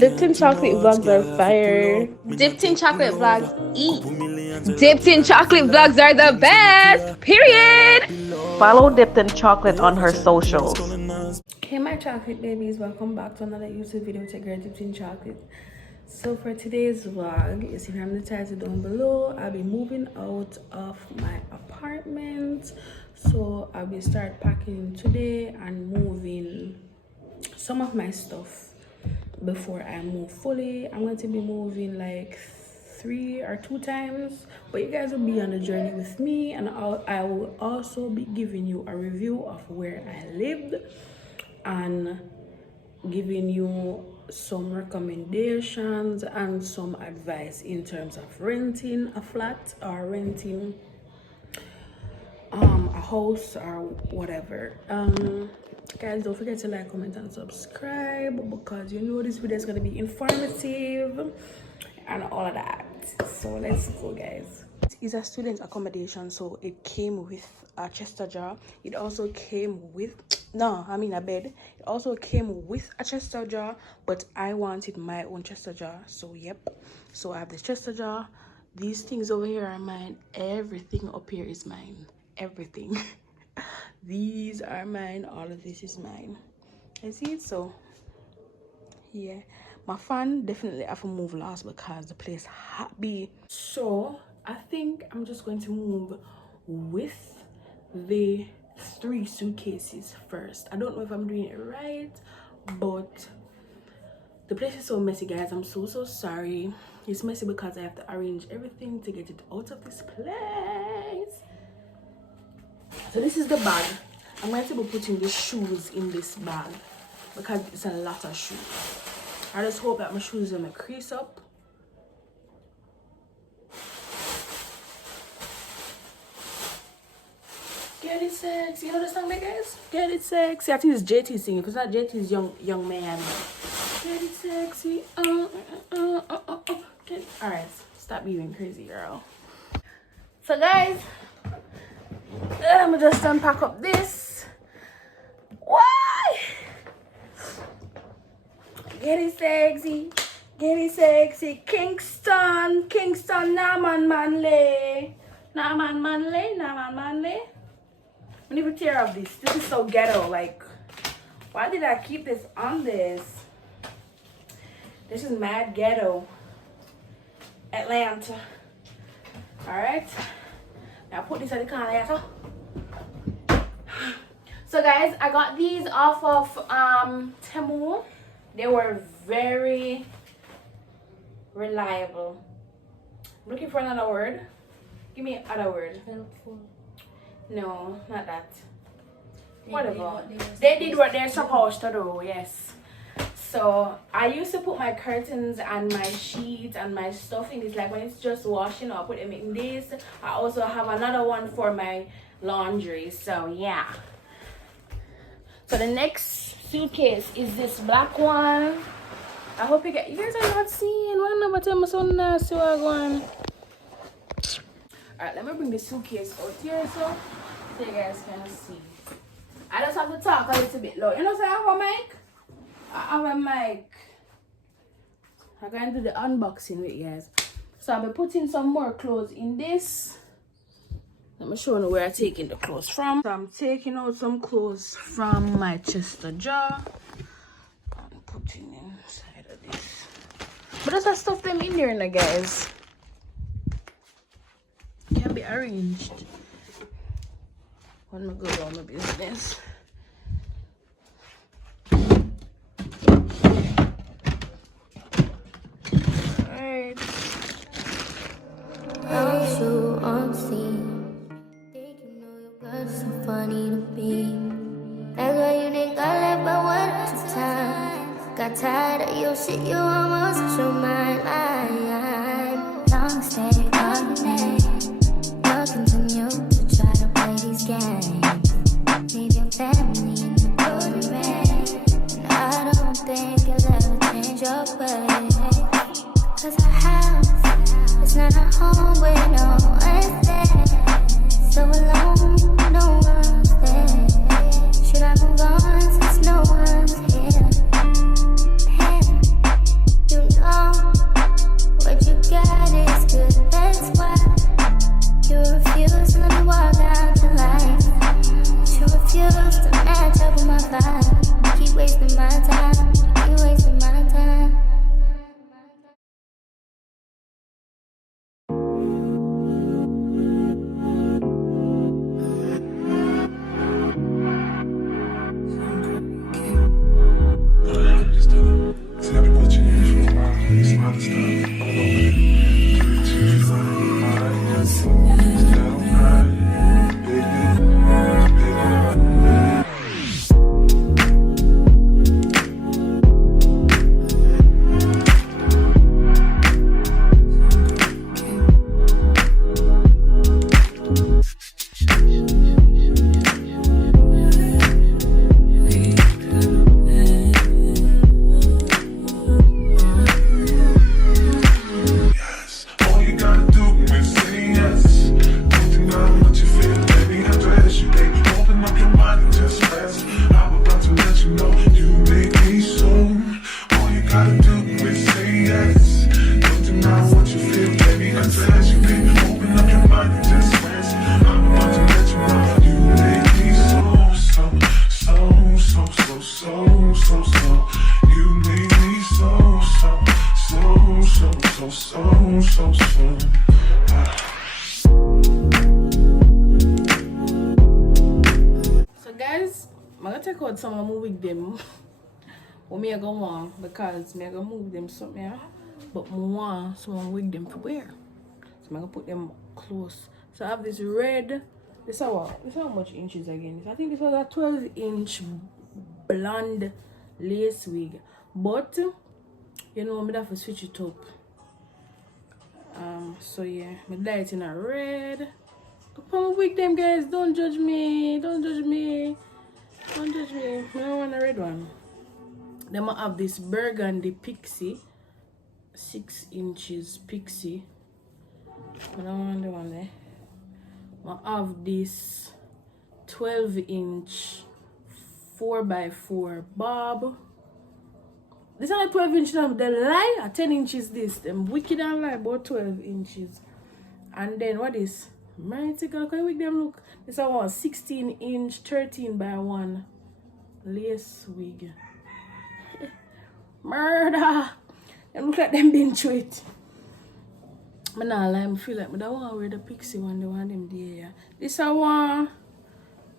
Dipped in chocolate vlogs are fire. Dipped in chocolate vlogs eat. Dipped in chocolate vlogs are the best. Period. Follow Dipped in Chocolate on her socials. Hey my chocolate babies, welcome back to another YouTube video with your girl Dipped in Chocolate. So for today's vlog, you see from the title down below, I'll be moving out of my apartment. So I'll be start packing today and moving some of my stuff before I move fully. I'm going to be moving like 3 or 2 times, but you guys will be on the journey with me, and I will also be giving you a review of where I lived and giving you some recommendations and some advice in terms of renting a flat or renting a house or whatever. Guys, don't forget to like, comment and subscribe, because you know this video is going to be informative and all of that. So let's go, guys. It's a student accommodation, so it came with a chest of jar. It also came with a bed. It also came with a chest of jar, but I wanted my own chest of jar, so yep. So I have this chest of jar. These things over here are mine. Everything up here is mine. Everything. These are mine. All of this is mine. You see it? So yeah, my fan definitely have to move last because the place happy. So I think I'm just going to move with the 3 suitcases first. I don't know if I'm doing it right, but the place is so messy, guys. I'm so sorry. It's messy because I have to arrange everything to get it out of this place. So this is the bag. I'm going to be putting the shoes in this bag because it's a lot of shoes. I just hope that my shoes don't crease up. Get it sexy. You know the song, guys? Get it sexy. I think it's JT singing. If it's not JT's young man. Get it sexy. Okay. Alright, stop being crazy, girl. So guys, I'm just unpack up this. Why? Get it sexy. Get it sexy. Kingston, Naman Manley. I need to tear up this. This is so ghetto. Like, why did I keep this on this? This is mad ghetto. Atlanta. Alright. Now put this at the corner, yeah. So guys, I got these off of Temu. They were very reliable. I'm looking for another word. Give me another word. Helpful. No, not that. Whatever. They did what they're supposed to do, yes. So I used to put my curtains and my sheets and my stuff in this, like when it's just washing, I'll put them in this. I also have another one for my laundry. So yeah. So the next suitcase is this black one. I hope you guys are not seeing one, but I'm so nasty one. Alright, let me bring the suitcase out here so you guys can see. I just have to talk a little bit loud. You know, so I have a mic. I have a mic. I'm going to do the unboxing with you guys. So I'll be putting some more clothes in this. Let me show you where I'm taking the clothes from. So I'm taking out some clothes from my chest of jar and putting inside of this. But there's a stuff them in there now, guys. Can be arranged. When I go down my business. Alright. Without you on scene, think you know your girl's so funny to be. That's why you think I left but 1 or 2 times. Got tired of your shit, you almost lost your mind. Long stay all day. Continue to try to play these games. Leave your family in the golden rain. And I don't think you'll ever change your ways. Cause our house is not a home where no one's there. So alone, no one's there. Should I move on since no one's here? Take out some of my wig them. Or me I go on because me I go move them something here. But me want some wig them to wear. So I'm gonna put them close. So I have this red. This is how much inches again? I think this was a 12-inch blonde lace wig. But you know I'm gonna have to switch it up. So yeah, me dye it in a red. Look at my wig them, guys. Don't judge me. Don't judge me. Don't judge me. I don't want a red one. Then I have this burgundy pixie, 6 inches pixie. I don't want the one there. I have this 12-inch 4x4 bob. This is not 12 inches. They lie. 10 inches this. Them wicked and lie about 12 inches. And then what is? Mighty God, can we them look? This is a 16-inch 13x1 lace wig. Murder! Them look like them been through it. But now I feel like I don't want to wear the pixie one, the one them there. This is a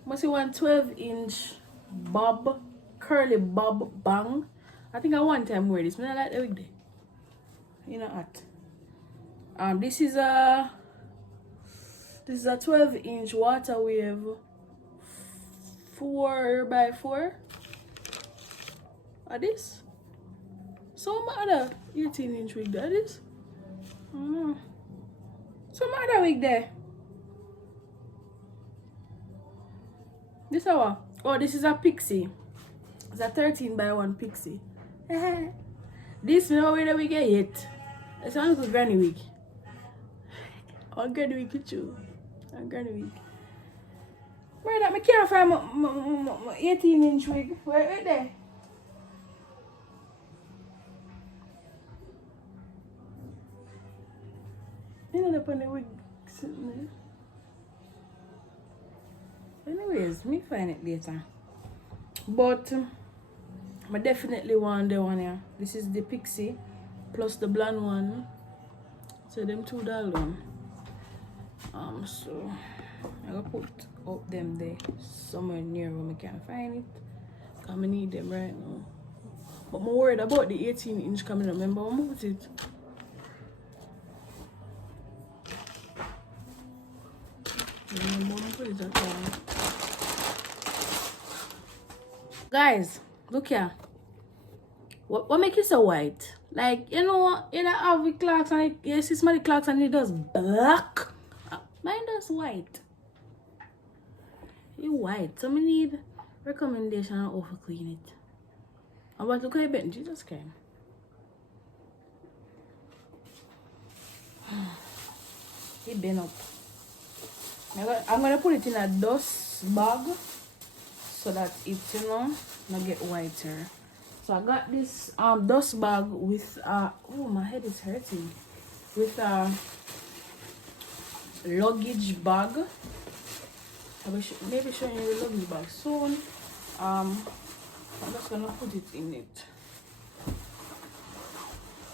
must be 12-inch bob, curly bob bang. I think I one time wear this. I like the wig there. You know what? This is a 12-inch water wave 4x4. This? Some other 18-inch wig there. This? Some other wig there. This one. Oh, this is a pixie. It's a 13x1 pixie. This we don't wear the wig yet. It's a little granny wig. I'll granny wig with you. A granny wig. Where that? I can't find my 18-inch wig. Where is there? You know the wig sitting there. Anyways, me find it later. But I definitely want the one here. This is the pixie plus the blonde one. So them two $1. So I gotta put up them there somewhere near where I can find it. Cause I need them right now. But I'm worried about the 18-inch coming. Remember, I moved it. Guys, look here. What make it so white? Like, you know have the clocks and you see some of the clocks and it does black. Mine does white. You white. So I need recommendation on how to clean it. I want to look at it, Jesus Christ. It been up. I'm gonna put it in a dust bag so that it not get whiter. So I got this dust bag with oh, my head is hurting, with a luggage bag. I will maybe showing you the luggage bag soon. I'm just gonna put it in it.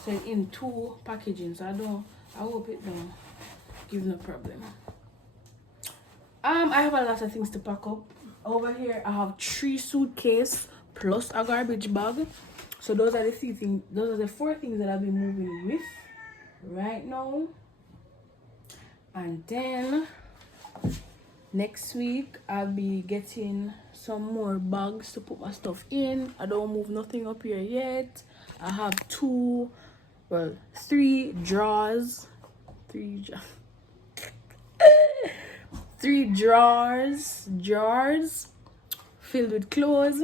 So in 2 packaging. So I hope it don't give no problem. I have a lot of things to pack up. Over here I have 3 suitcases plus a garbage bag. So those are the things. Those are the 4 things that I'll be moving with right now. And then next week I'll be getting some more bags to put my stuff in. I don't move nothing up here yet. I have 3 drawers. 3 drawers filled with clothes,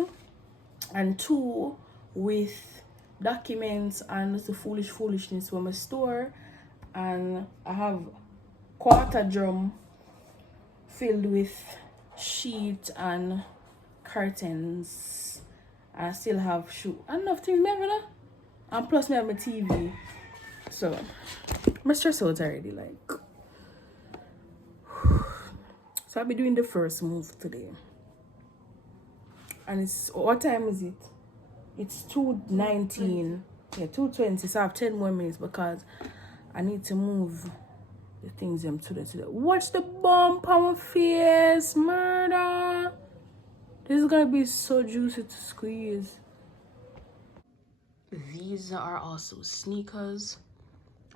and 2 with documents and the foolishness from my store. And I have quarter drum filled with sheet and curtains. And I still have shoe and enough things, remember. And plus me have my TV. So I'm stressed out already, like. So I'll be doing the first move today. And it's, what time is it? It's 2:19. Yeah, 2:20. So I have 10 more minutes because I need to move the things them to the. Watch the bump on my face, murder. This is gonna be so juicy to squeeze. These are also sneakers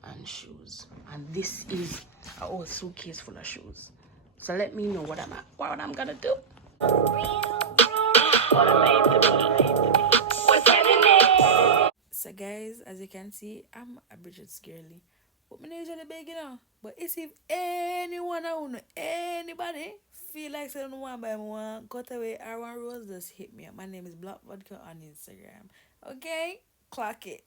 and shoes, and this is a whole suitcase full of shoes. So let me know what I'm gonna do. So guys, as you can see, I'm a Bridget's girly. But my name is really big, you know. But it's if anyone I know, anybody feel like saying one by one, cut away R1 Rose, just hit me up. My name is Black Vodka on Instagram. Okay? Clock it.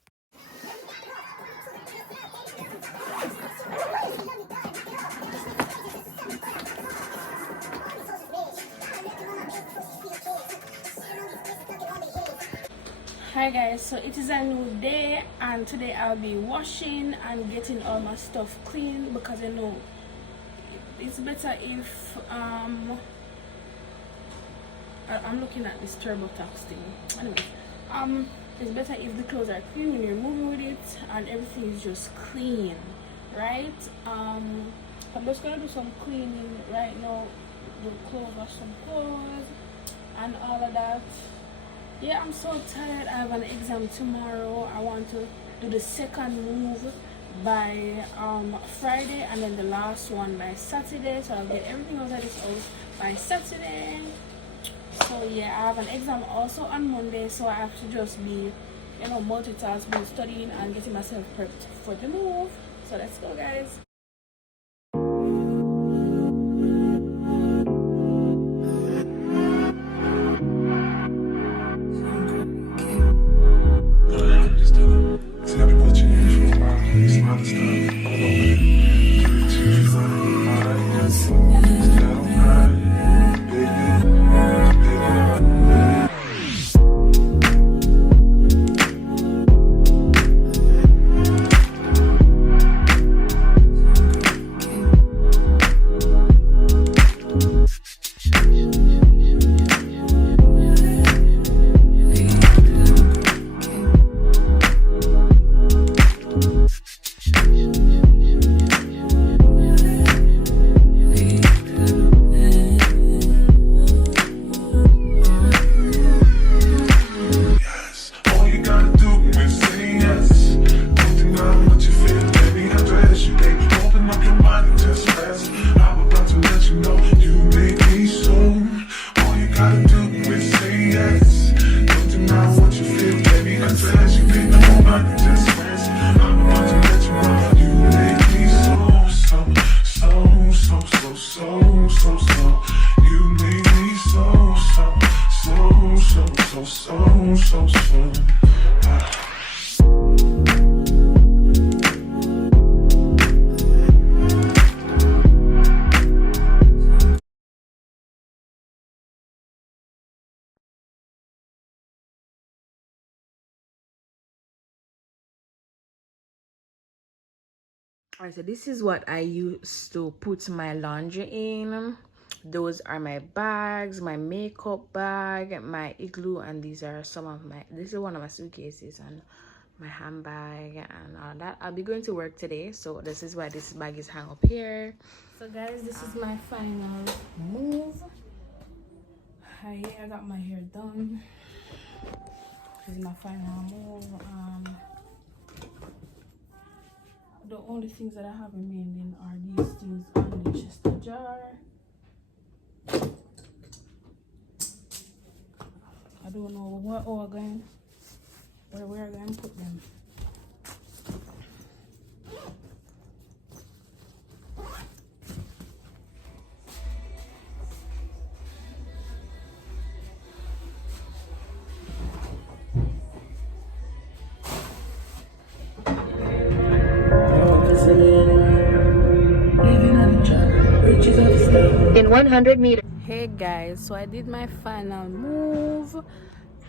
Hi guys, so it is a new day and today I'll be washing and getting all my stuff clean because I know it's better if I'm looking at this TurboTax thing. Anyway, it's better if the clothes are clean when you're moving with it and everything is just clean, right? I'm just gonna do some cleaning right now, wash some clothes and all of that. Yeah, I'm so tired. I have an exam tomorrow. I want to do the second move by Friday and then the last one by Saturday. So I'll get everything out of this house by Saturday. So yeah, I have an exam also on Monday. So I have to just be, multitasking, studying and getting myself prepped for the move. So let's go, guys. Alright, so this is what I used to put my laundry in. Those are my bags, my makeup bag, my igloo, and these are some of my, this is one of my suitcases and my handbag and all that. I'll be going to work today, so this is why this bag is hung up here. So guys, this is my final move. I got my hair done. This is my final move. The only things that I have remaining are these things on the Chester jar. I don't know where we're going to put them. In 100 meters. Hey guys, so I did my final move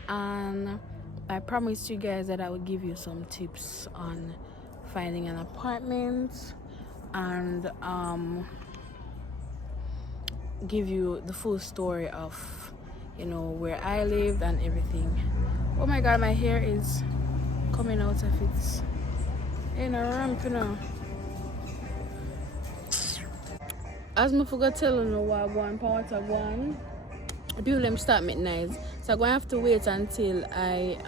and I promised you guys that I would give you some tips on finding an apartment and give you the full story of, you know, where I lived and everything. Oh my god, my hair is coming out of its in a ramp, you know. As I forgot telling you what one part of one, people them start midnight. So I'm gonna have to wait until I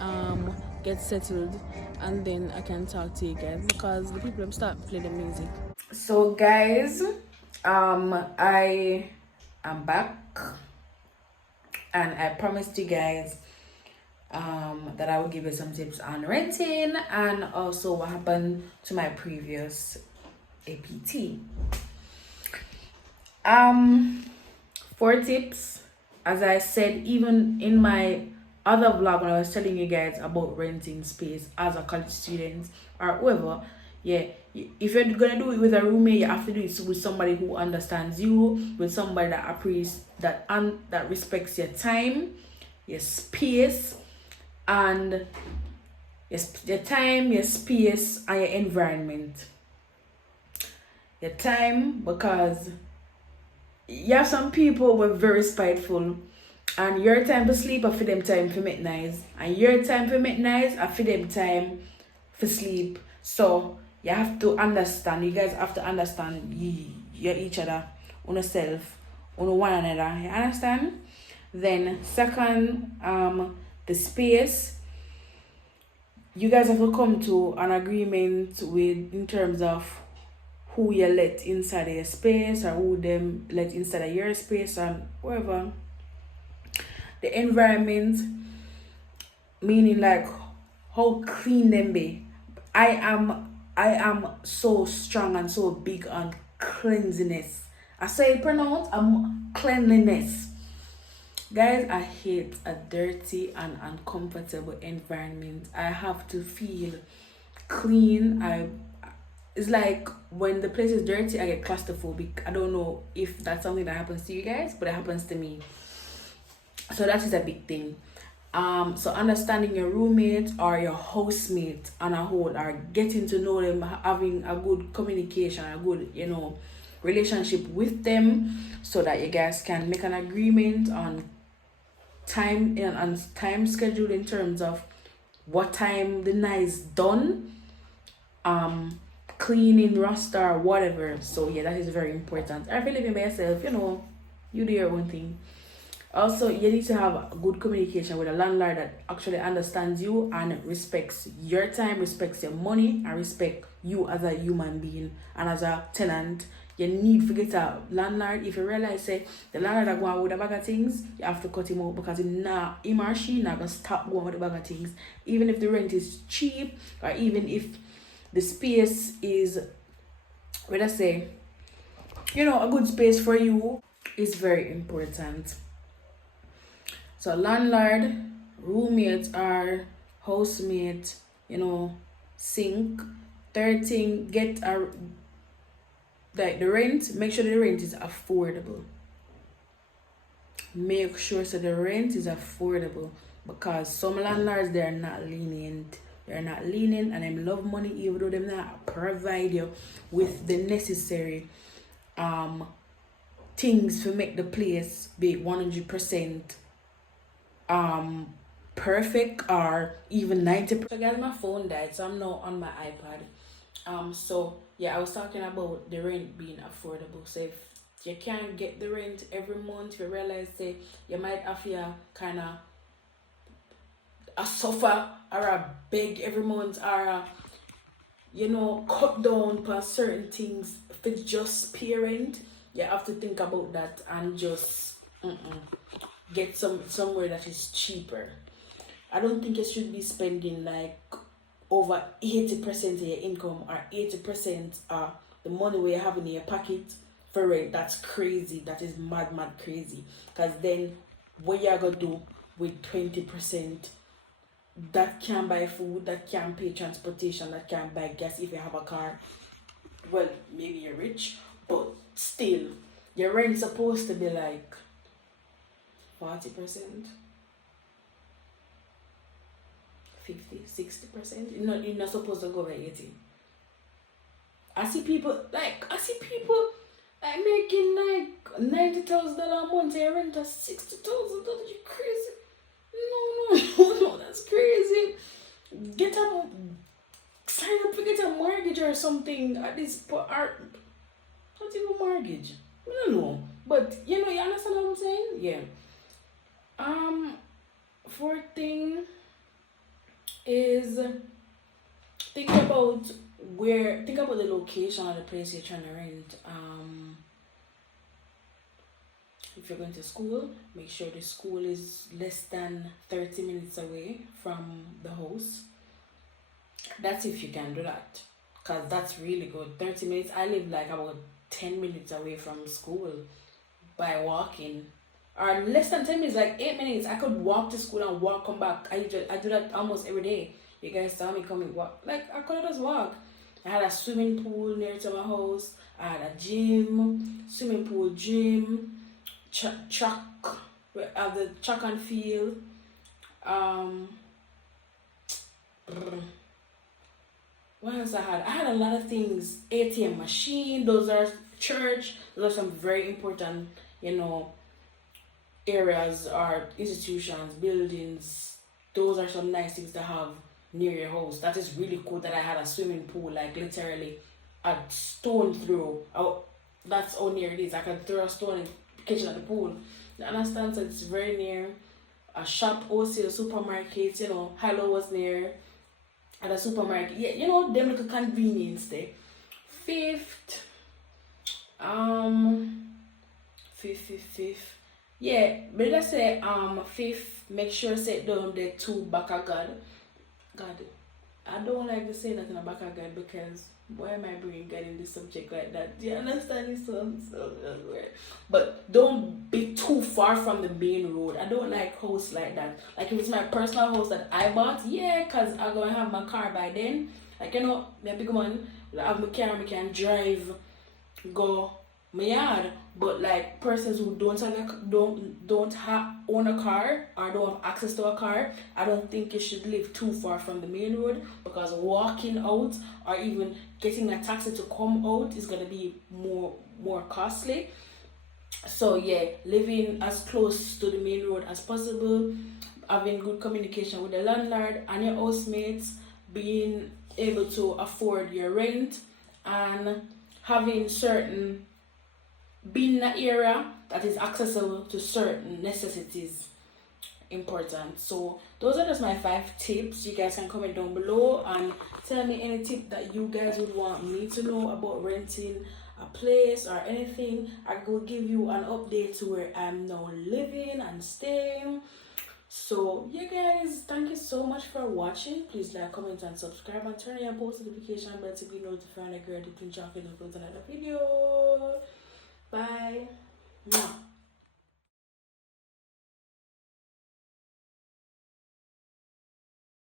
get settled and then I can talk to you guys because the people them start playing the music. So guys, I am back and I promised you guys that I will give you some tips on renting and also what happened to my previous APT. 4 tips, as I said even in my other vlog when I was telling you guys about renting space as a college student or whoever. Yeah, if you're gonna do it with a roommate, you have to do it with somebody who understands you, with somebody that appreciates that respects your time, your space, and your time, your space, and your environment. Your time, because you have some people who are very spiteful, and your time to sleep are for them time for midnight, and your time for midnight are for them time for sleep. So you have to understand, you guys have to understand you each other, on yourself, on one another, you understand? Then second, the space, you guys have to come to an agreement with in terms of who you let inside of your space or who them let inside of your space and whatever. The environment, meaning like how clean them be. I am so strong and so big on cleanliness. I say it pronounce cleanliness. Guys, I hate a dirty and uncomfortable environment. I have to feel clean. It's like when the place is dirty, I get claustrophobic. I don't know if that's something that happens to you guys, but it happens to me. So that is a big thing. So understanding your roommate or your housemate on a whole, or getting to know them, having a good communication, a good, you know, relationship with them, so that you guys can make an agreement on time and time schedule in terms of what time the night is done, cleaning roster or whatever. So yeah, that is very important. If you're living by yourself, you know, you do your own thing. Also, you need to have good communication with a landlord that actually understands you and respects your time, respects your money, and respect you as a human being. And as a tenant, you need to get a landlord. If you realize say the landlord that going with a bag of things, you have to cut him out, because him or she not gonna stop going with the bag of things. Even if the rent is cheap, or even if the space is, what I say, you know, a good space for you, is very important. So landlord, roommate or housemate, you know, sync. Third thing, get a, like the rent, make sure the rent is affordable. Make sure so the rent is affordable, because some landlords, they're not lenient. They're not lenient and they love money, even though they not provide you with the necessary things to make the place be 100% perfect, or even 90%. So guys, my phone died, so I'm now on my iPad. So yeah, I was talking about the rent being affordable. So if you can't get the rent every month, you realize say you might have to kind of a suffer or a beg every month or a, you know, cut down for certain things. If it's just parent, you have to think about that and just get somewhere that is cheaper. I don't think you should be spending like over 80% of your income or 80% the money we have in your pocket for rent. That's crazy. That is mad crazy. Because then what you're gonna do with 20%? That can buy food, that can pay transportation, that can buy gas if you have a car. Well, maybe you're rich, but still, your rent's supposed to be like 40%, 50, 60%. You're not supposed to go by 80. I see people like making like $90,000 a month and rent at $60,000. You crazy? No, that's crazy. Sign up to get a mortgage or something at this point. Not even mortgage. I don't know. But you know, you understand what I'm saying? Yeah. Fourth thing is think about the location of the place you're trying to rent. If you're going to school, make sure the school is less than 30 minutes away from the house. That's if you can do that, because that's really good. 30 minutes. I live like about 10 minutes away from school by walking, or less than 10 minutes, like 8 minutes. I could walk to school and walk come back. I do that almost every day. You guys saw me coming walk. Like I could just walk. I had a swimming pool near to my house. I had a gym, swimming pool, gym. Track, the track and field. What else I had? I had a lot of things. ATM machine. Those are church. Those are some very important, you know, areas or institutions, buildings. Those are some nice things to have near your house. That is really cool that I had a swimming pool, like literally a stone throw. Oh, that's how near it is. I can throw a stone in kitchen at the pool. You understand? So it's very near. A shop, wholesale, supermarket, you know, Hello was near at a supermarket. Yeah, you know, them little convenience there. Fifth. Yeah, but let's say fifth, make sure set down the two back of God. I don't like to say that in the back of God because why am I bringing God in this subject like that? Do you understand? It sounds so weird. But don't be too far from the main road. I don't like house like that. Like if it's my personal house that I bought, yeah, because I'm going to have my car by then. Like, you know, me a big man, I have my car, I can drive, go my yard. But like persons who don't own a car or don't have access to a car, I don't think you should live too far from the main road, because walking out or even getting a taxi to come out is gonna be more costly. So yeah, living as close to the main road as possible, having good communication with the landlord and your housemates, being able to afford your rent, and having being in an area that is accessible to certain necessities important. So those are just my 5 tips. You guys can comment down below and tell me any tip that you guys would want me to know about renting a place or anything. I will give you an update to where I'm now living and staying. So yeah guys, thank you so much for watching. Please like, comment and subscribe, and turn on your post notification bell to be notified when I get chocolate uploads another video. Bye. Mwah.